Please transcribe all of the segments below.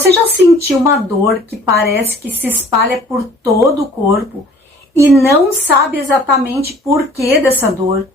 Você já sentiu uma dor que parece que se espalha por todo o corpo e não sabe exatamente por que dessa dor?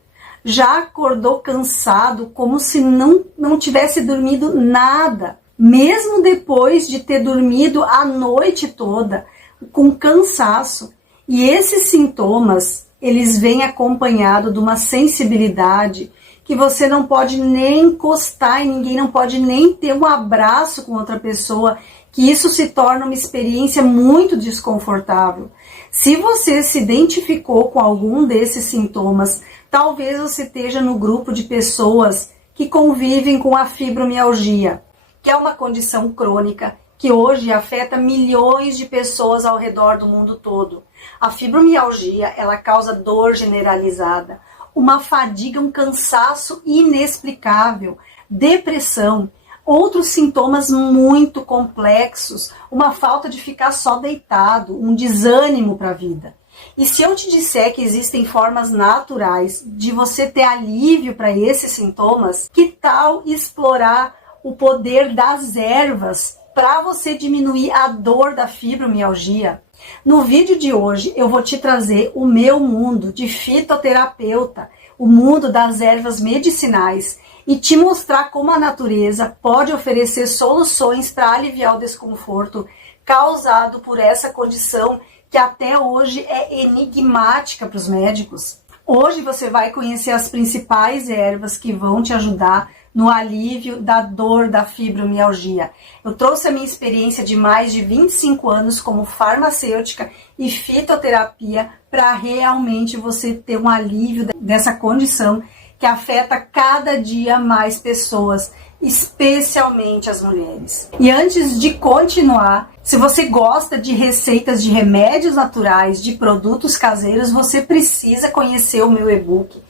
Já acordou cansado, como se não tivesse dormido nada, mesmo depois de ter dormido a noite toda, com cansaço? E esses sintomas, eles vêm acompanhados de uma sensibilidade que você não pode nem encostar em ninguém, não pode nem ter um abraço com outra pessoa, que isso se torna uma experiência muito desconfortável. Se você se identificou com algum desses sintomas, talvez você esteja no grupo de pessoas que convivem com a fibromialgia, que é uma condição crônica que hoje afeta milhões de pessoas ao redor do mundo todo. A fibromialgia, ela causa dor generalizada, uma fadiga, um cansaço inexplicável, depressão, outros sintomas muito complexos, uma falta de ficar só deitado, um desânimo para a vida. E se eu te disser que existem formas naturais de você ter alívio para esses sintomas, que tal explorar o poder das ervas para você diminuir a dor da fibromialgia? No vídeo de hoje eu vou te trazer o meu mundo de fitoterapeuta, o mundo das ervas medicinais, e te mostrar como a natureza pode oferecer soluções para aliviar o desconforto causado por essa condição que até hoje é enigmática para os médicos. Hoje você vai conhecer as principais ervas que vão te ajudar no alívio da dor da fibromialgia. Eu trouxe a minha experiência de mais de 25 anos como farmacêutica e fitoterapia para realmente você ter um alívio dessa condição que afeta cada dia mais pessoas, especialmente as mulheres. E antes de continuar, se você gosta de receitas de remédios naturais, de produtos caseiros, você precisa conhecer o meu e-book.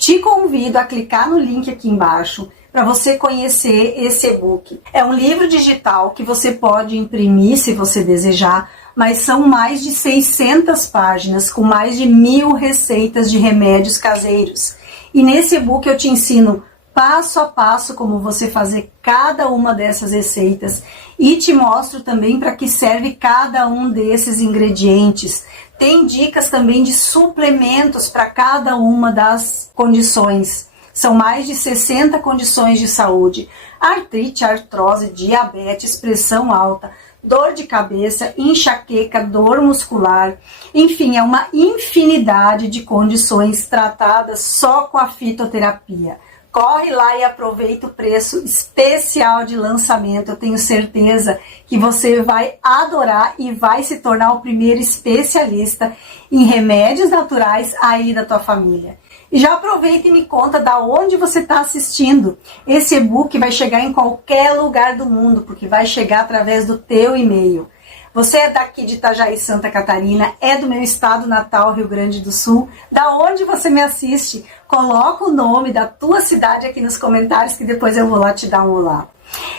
Te convido a clicar no link aqui embaixo para você conhecer esse e-book. É um livro digital que você pode imprimir se você desejar, mas são mais de 600 páginas com mais de 1000 receitas de remédios caseiros. E nesse e-book eu te ensino passo a passo como você fazer cada uma dessas receitas e te mostro também para que serve cada um desses ingredientes. Tem dicas também de suplementos para cada uma das condições. São mais de 60 condições de saúde: artrite, artrose, diabetes, pressão alta, dor de cabeça, enxaqueca, dor muscular. Enfim, é uma infinidade de condições tratadas só com a fitoterapia. Corre lá e aproveita o preço especial de lançamento. Eu tenho certeza que você vai adorar e vai se tornar o primeiro especialista em remédios naturais aí da tua família. E já aproveita e me conta da onde você está assistindo. Esse e-book vai chegar em qualquer lugar do mundo, porque vai chegar através do teu e-mail. Você é daqui de Itajaí, Santa Catarina, é do meu estado natal, Rio Grande do Sul. Da onde você me assiste? Coloca o nome da tua cidade aqui nos comentários que depois eu vou lá te dar um olá.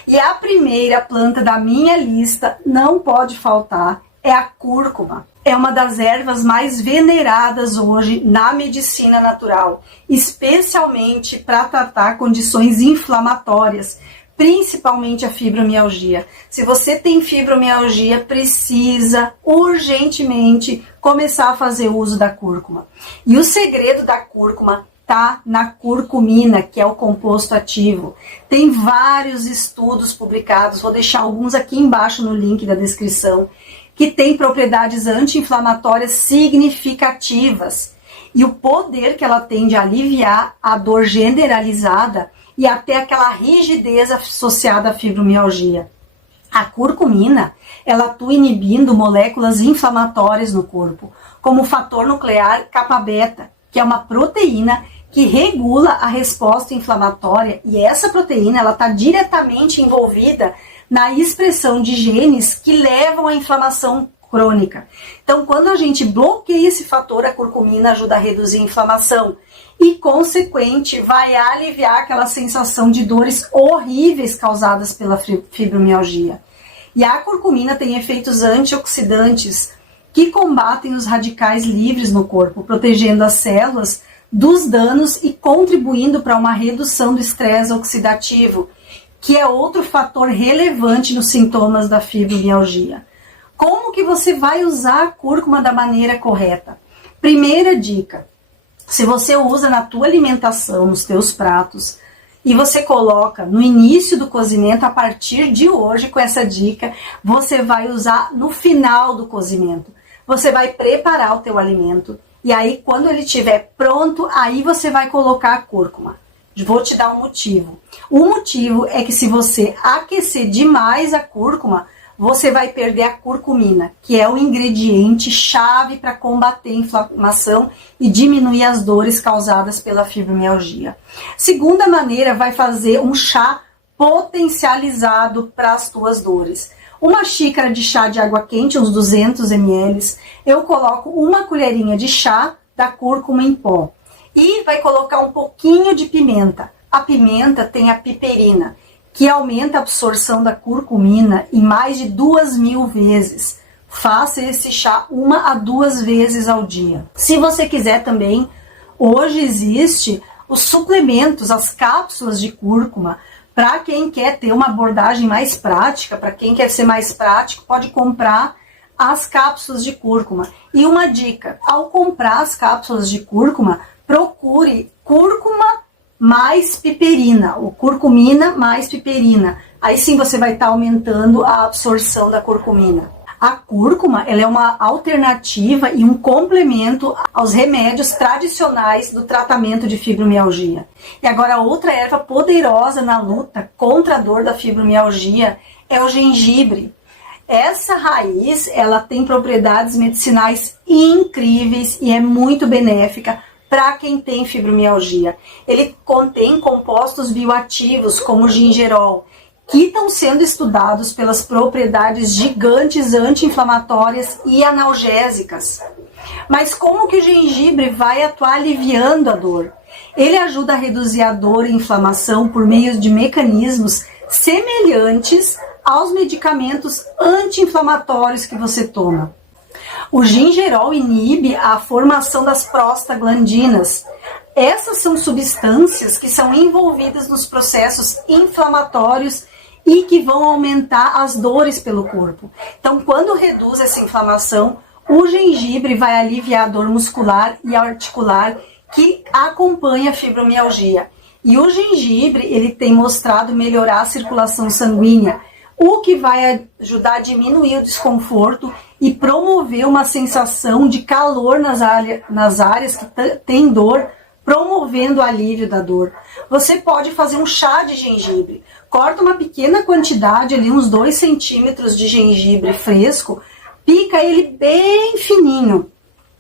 E a primeira planta da minha lista, não pode faltar, é a cúrcuma. É uma das ervas mais veneradas hoje na medicina natural, especialmente para tratar condições inflamatórias, principalmente a fibromialgia. Se você tem fibromialgia, precisa urgentemente começar a fazer uso da cúrcuma. E o segredo da cúrcuma tá na curcumina, que é o composto ativo. Tem vários estudos publicados, vou deixar alguns aqui embaixo no link da descrição, que tem propriedades anti-inflamatórias significativas. E o poder que ela tem de aliviar a dor generalizada e até aquela rigidez associada à fibromialgia. A curcumina, ela atua inibindo moléculas inflamatórias no corpo, como o fator nuclear kappa-beta, que é uma proteína que regula a resposta inflamatória, e essa proteína ela está diretamente envolvida na expressão de genes que levam à inflamação crônica. Então, quando a gente bloqueia esse fator, a curcumina ajuda a reduzir a inflamação e, consequente, vai aliviar aquela sensação de dores horríveis causadas pela fibromialgia. E a curcumina tem efeitos antioxidantes que combatem os radicais livres no corpo, protegendo as células dos danos e contribuindo para uma redução do estresse oxidativo, que é outro fator relevante nos sintomas da fibromialgia. Como que você vai usar a cúrcuma da maneira correta? Primeira dica, se você usa na tua alimentação, nos teus pratos, e você coloca no início do cozimento, a partir de hoje, com essa dica, você vai usar no final do cozimento. Você vai preparar o teu alimento, e aí quando ele estiver pronto, aí você vai colocar a cúrcuma. Vou te dar um motivo. O motivo é que se você aquecer demais a cúrcuma, você vai perder a curcumina, que é o ingrediente chave para combater a inflamação e diminuir as dores causadas pela fibromialgia. Segunda maneira, vai fazer um chá potencializado para as tuas dores. Uma xícara de chá de água quente, uns 200 ml, eu coloco uma colherinha de chá da cúrcuma em pó. E vai colocar um pouquinho de pimenta. A pimenta tem a piperina, que aumenta a absorção da curcumina em mais de 2.000 vezes. Faça esse chá 1 a 2 vezes ao dia. Se você quiser também, hoje existe os suplementos, as cápsulas de cúrcuma. Para quem quer ter uma abordagem mais prática, para quem quer ser mais prático, pode comprar as cápsulas de cúrcuma. E uma dica, ao comprar as cápsulas de cúrcuma, procure cúrcuma mais piperina, ou curcumina mais piperina. Aí sim você vai estar aumentando a absorção da curcumina. A cúrcuma, ela é uma alternativa e um complemento aos remédios tradicionais do tratamento de fibromialgia. E agora outra erva poderosa na luta contra a dor da fibromialgia é o gengibre. Essa raiz, ela tem propriedades medicinais incríveis e é muito benéfica para quem tem fibromialgia. Ele contém compostos bioativos como o gingerol, que estão sendo estudados pelas propriedades gigantes anti-inflamatórias e analgésicas. Mas como que o gengibre vai atuar aliviando a dor? Ele ajuda a reduzir a dor e inflamação por meio de mecanismos semelhantes aos medicamentos anti-inflamatórios que você toma. O gingerol inibe a formação das prostaglandinas. Essas são substâncias que são envolvidas nos processos inflamatórios e que vão aumentar as dores pelo corpo. Então, quando reduz essa inflamação, o gengibre vai aliviar a dor muscular e articular que acompanha a fibromialgia. E o gengibre, ele tem mostrado melhorar a circulação sanguínea, o que vai ajudar a diminuir o desconforto e promover uma sensação de calor nas áreas que tem dor, promovendo o alívio da dor. Você pode fazer um chá de gengibre. Corta uma pequena quantidade, ali uns 2 centímetros de gengibre fresco, pica ele bem fininho,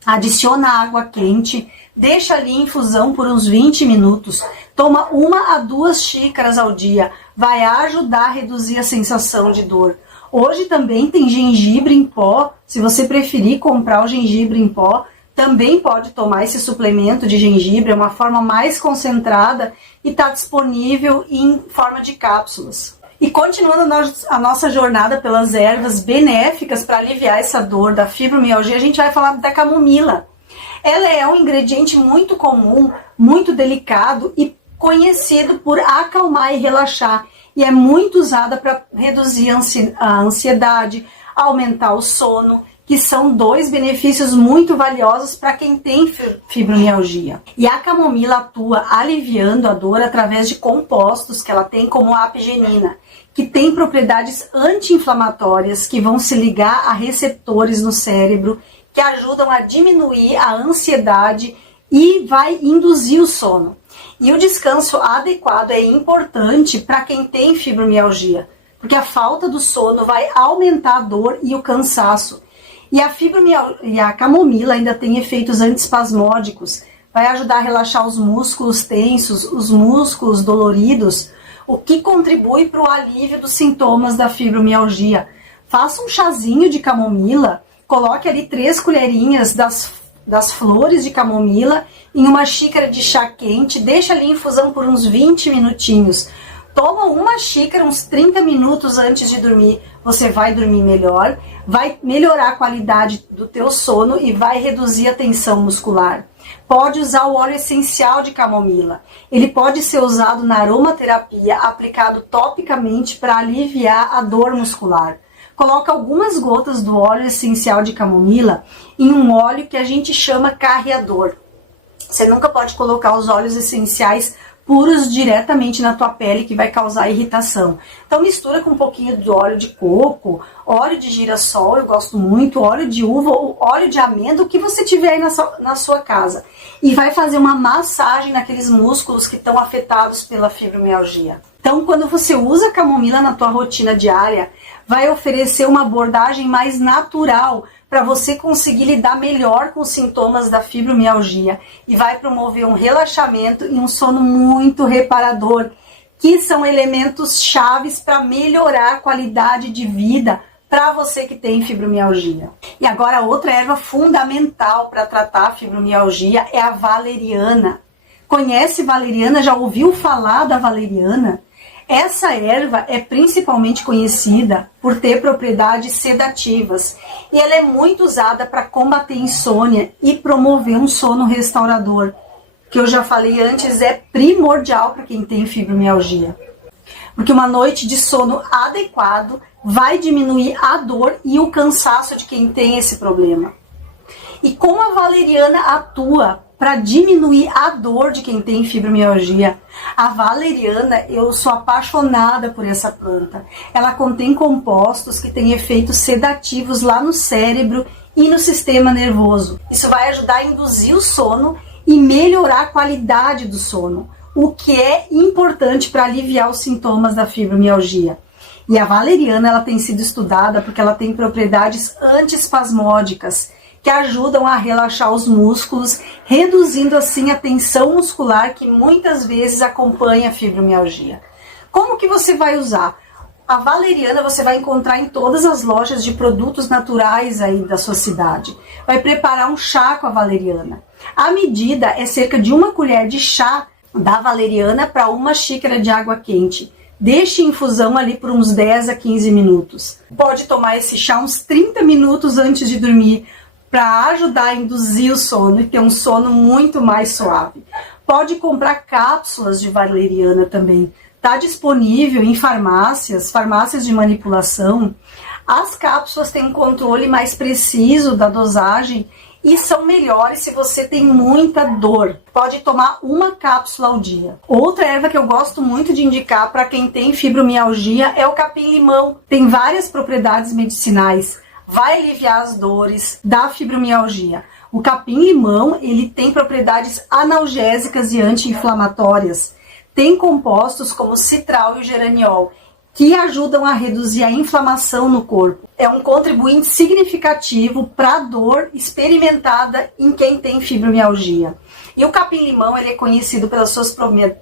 adiciona água quente, deixa ali em infusão por uns 20 minutos, toma 1 a 2 xícaras ao dia, vai ajudar a reduzir a sensação de dor. Hoje também tem gengibre em pó, se você preferir comprar o gengibre em pó, também pode tomar esse suplemento de gengibre, é uma forma mais concentrada e está disponível em forma de cápsulas. E continuando a nossa jornada pelas ervas benéficas para aliviar essa dor da fibromialgia, a gente vai falar da camomila. Ela é um ingrediente muito comum, muito delicado e conhecido por acalmar e relaxar. E é muito usada para reduzir a ansiedade, aumentar o sono, que são 2 benefícios muito valiosos para quem tem fibromialgia. E a camomila atua aliviando a dor através de compostos que ela tem, como a apigenina, que tem propriedades anti-inflamatórias que vão se ligar a receptores no cérebro, que ajudam a diminuir a ansiedade e vai induzir o sono. E o descanso adequado é importante para quem tem fibromialgia, porque a falta do sono vai aumentar a dor e o cansaço. E a camomila ainda tem efeitos antiespasmódicos, vai ajudar a relaxar os músculos tensos, os músculos doloridos, o que contribui para o alívio dos sintomas da fibromialgia. Faça um chazinho de camomila, coloque ali 3 colherinhas das flores de camomila em uma xícara de chá quente, deixa ali em infusão por uns 20 minutinhos. Toma uma xícara uns 30 minutos antes de dormir, você vai dormir melhor, vai melhorar a qualidade do teu sono e vai reduzir a tensão muscular. Pode usar o óleo essencial de camomila. Ele pode ser usado na aromaterapia, aplicado topicamente para aliviar a dor muscular. Coloca algumas gotas do óleo essencial de camomila em um óleo que a gente chama carreador. Você nunca pode colocar os óleos essenciais puros diretamente na tua pele, que vai causar irritação. Então mistura com um pouquinho de óleo de coco, óleo de girassol, eu gosto muito, óleo de uva ou óleo de amêndoa, o que você tiver aí na sua casa. E vai fazer uma massagem naqueles músculos que estão afetados pela fibromialgia. Então, quando você usa a camomila na tua rotina diária, vai oferecer uma abordagem mais natural para você conseguir lidar melhor com os sintomas da fibromialgia e vai promover um relaxamento e um sono muito reparador, que são elementos chaves para melhorar a qualidade de vida para você que tem fibromialgia. E agora, outra erva fundamental para tratar a fibromialgia é a valeriana. Conhece valeriana? Já ouviu falar da valeriana? Essa erva é principalmente conhecida por ter propriedades sedativas e ela é muito usada para combater insônia e promover um sono restaurador, que eu já falei antes, é primordial para quem tem fibromialgia. Porque uma noite de sono adequado vai diminuir a dor e o cansaço de quem tem esse problema. E como a valeriana atua para diminuir a dor de quem tem fibromialgia? A valeriana, eu sou apaixonada por essa planta. Ela contém compostos que têm efeitos sedativos lá no cérebro e no sistema nervoso. Isso vai ajudar a induzir o sono e melhorar a qualidade do sono, o que é importante para aliviar os sintomas da fibromialgia. E a valeriana, ela tem sido estudada porque ela tem propriedades antiespasmódicas, que ajudam a relaxar os músculos, reduzindo assim a tensão muscular que muitas vezes acompanha a fibromialgia. Como que você vai usar? A valeriana você vai encontrar em todas as lojas de produtos naturais aí da sua cidade. Vai preparar um chá com a valeriana. A medida é cerca de 1 colher de chá da valeriana para 1 xícara de água quente. Deixe em infusão ali por uns 10 a 15 minutos. Pode tomar esse chá uns 30 minutos antes de dormir, para ajudar a induzir o sono e ter um sono muito mais suave. Pode comprar cápsulas de valeriana também. Está disponível em farmácias de manipulação. As cápsulas têm um controle mais preciso da dosagem e são melhores se você tem muita dor. Pode tomar 1 cápsula ao dia. Outra erva que eu gosto muito de indicar para quem tem fibromialgia é o capim-limão. Tem várias propriedades medicinais. Vai aliviar as dores da fibromialgia. O capim-limão, ele tem propriedades analgésicas e anti-inflamatórias. Tem compostos como citral e o geraniol, que ajudam a reduzir a inflamação no corpo. É um contribuinte significativo para a dor experimentada em quem tem fibromialgia. E o capim-limão, ele é conhecido pelas suas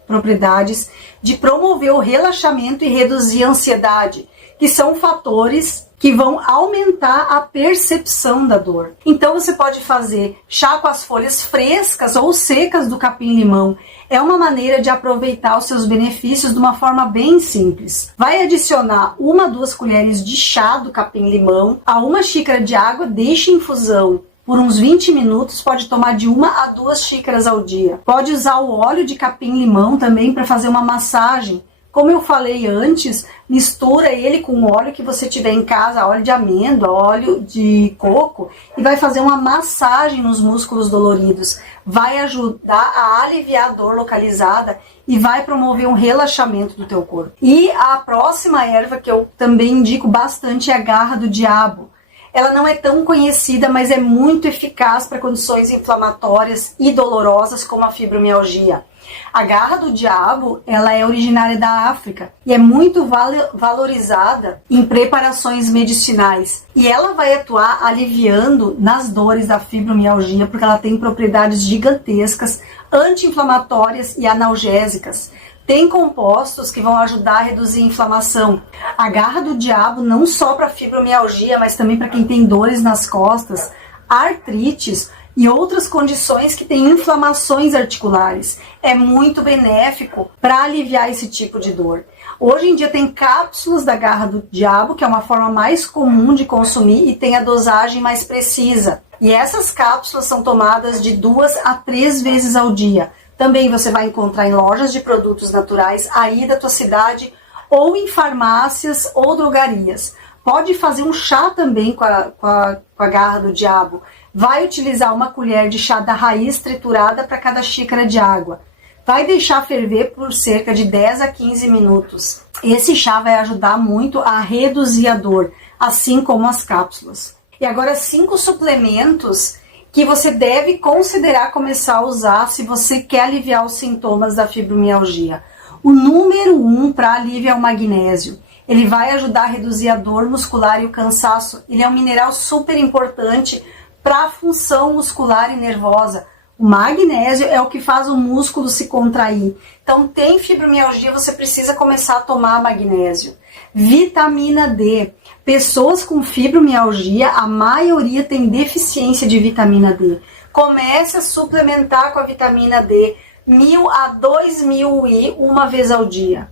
propriedades de promover o relaxamento e reduzir a ansiedade, que são fatores que vão aumentar a percepção da dor. Então você pode fazer chá com as folhas frescas ou secas do capim-limão. É uma maneira de aproveitar os seus benefícios de uma forma bem simples. Vai adicionar 1 a 2 colheres de chá do capim-limão a 1 xícara de água, deixe em infusão por uns 20 minutos, pode tomar de 1 a 2 xícaras ao dia. Pode usar o óleo de capim-limão também para fazer uma massagem. Como eu falei antes, mistura ele com o óleo que você tiver em casa, óleo de amêndoa, óleo de coco, e vai fazer uma massagem nos músculos doloridos. Vai ajudar a aliviar a dor localizada e vai promover um relaxamento do teu corpo. E a próxima erva que eu também indico bastante é a garra do diabo. Ela não é tão conhecida, mas é muito eficaz para condições inflamatórias e dolorosas como a fibromialgia. A garra do diabo, ela é originária da África e é muito valorizada em preparações medicinais. E ela vai atuar aliviando nas dores da fibromialgia, porque ela tem propriedades gigantescas, anti-inflamatórias e analgésicas. Tem compostos que vão ajudar a reduzir a inflamação. A garra do diabo não só para fibromialgia, mas também para quem tem dores nas costas, artrites e outras condições que têm inflamações articulares. É muito benéfico para aliviar esse tipo de dor. Hoje em dia tem cápsulas da garra do diabo, que é uma forma mais comum de consumir e tem a dosagem mais precisa. E essas cápsulas são tomadas de 2 a 3 vezes ao dia. Também você vai encontrar em lojas de produtos naturais aí da tua cidade ou em farmácias ou drogarias. Pode fazer um chá também com a garra do diabo. Vai utilizar uma colher de chá da raiz triturada para cada xícara de água. Vai deixar ferver por cerca de 10 a 15 minutos. Esse chá vai ajudar muito a reduzir a dor, assim como as cápsulas. E agora 5 suplementos que você deve considerar começar a usar se você quer aliviar os sintomas da fibromialgia. O número 1 para alívio é o magnésio. Ele vai ajudar a reduzir a dor muscular e o cansaço. Ele é um mineral super importante para a função muscular e nervosa. O magnésio é o que faz o músculo se contrair. Então, tem fibromialgia, você precisa começar a tomar magnésio. Vitamina D. Pessoas com fibromialgia, a maioria tem deficiência de vitamina D. Comece a suplementar com a vitamina D 1.000 a 2.000 I uma vez ao dia.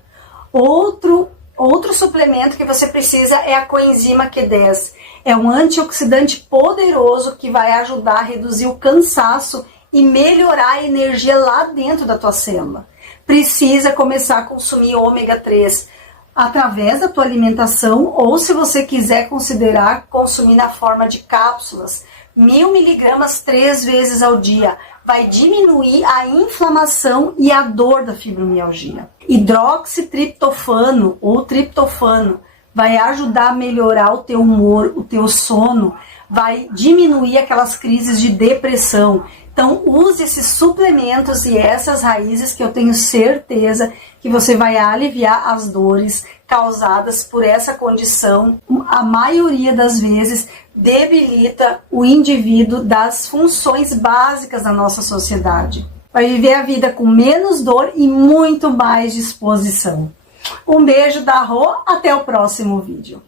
Outro suplemento que você precisa é a coenzima Q10. É um antioxidante poderoso que vai ajudar a reduzir o cansaço e melhorar a energia lá dentro da tua célula. Precisa começar a consumir ômega 3 através da tua alimentação ou, se você quiser considerar, consumir na forma de cápsulas. 1.000 miligramas 3 vezes ao dia. Vai diminuir a inflamação e a dor da fibromialgia. Hidroxitriptofano ou triptofano vai ajudar a melhorar o teu humor, o teu sono, vai diminuir aquelas crises de depressão. Então, use esses suplementos e essas raízes que eu tenho certeza que você vai aliviar as dores causadas por essa condição. A maioria das vezes debilita o indivíduo das funções básicas da nossa sociedade. Vai viver a vida com menos dor e muito mais disposição. Um beijo da Rô, até o próximo vídeo.